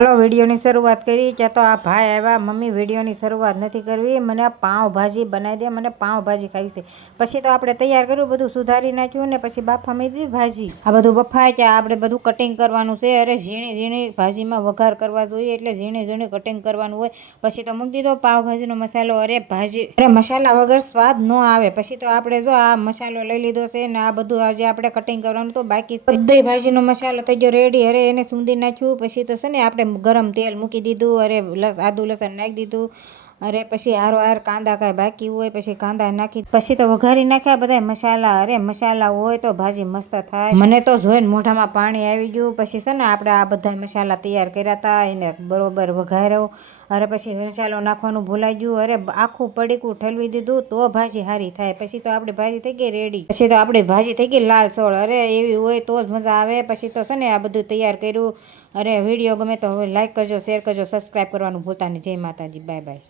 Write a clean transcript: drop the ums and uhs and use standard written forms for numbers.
ચાલો વિડીયોની શરૂઆત કરી કે તો આ ભાઈ આવ્યા, મમ્મી વિડીયોની શરૂઆત નથી કરવી, મને પાઉંભાજી બનાવી દે, મને પાઉંભાજી ખાવી છે. પછી તો આપણે તૈયાર કર્યું, બધું સુધારી નાખ્યું ને પછી બાફા મૂકી દીધી ભાજી. આ બધું બફાય કે આપણે બધું કટિંગ કરવાનું છે. અરે ઝીણી ઝીણી ભાજીમાં વઘાર કરવા જોઈએ એટલે ઝીણી ઝીણી કટિંગ કરવાનું હોય. પછી તો મૂકી દીધો પાઉંભાજીનો મસાલો. અરે મસાલા વગર સ્વાદ ન આવે. પછી તો આપણે જો આ મસાલો લઈ લીધો છે ને આ બધું આજે આપણે કટિંગ કરવાનું તો બાકી બધી ભાજીનો મસાલો થઈ ગયો રેડી. અરે એને સૂંધી નાખ્યું. પછી તો છે ને આપણે ગરમ તેલ મૂકી દીધું. અરે આદુ લસણ નાખી દીધું. અરે પછી હાર કાંદા કાંઈ બાકી હોય પછી કાંદા નાખી પછી તો વઘારી નાખ્યા બધા મસાલા. અરે મસાલા હોય તો ભાજી મસ્ત થાય. મને તો જોઈને મોઢામાં પાણી આવી ગયું. પછી છે ને આપણે આ બધા મસાલા તૈયાર કર્યા હતા એને બરોબર વઘાર્યો. અરે પછી મસાલો નાખવાનું ભૂલાઈ ગયું. અરે આખું પડીકું ઠલવી દીધું તો ભાજી સારી થાય. પછી તો આપણી ભાજી થઈ ગઈ રેડી. પછી તો આપણી ભાજી થઈ ગઈ લાલ સોળ. અરે એવી હોય તો જ મજા આવે. પછી તો છે ને આ બધું તૈયાર કર્યું. અરે વિડીયો ગમે તો હવે લાઈક કરજો, શેર કરજો, સબસ્ક્રાઈબ કરવાનું ભૂલતા નહીં. જય માતાજી, બાય બાય.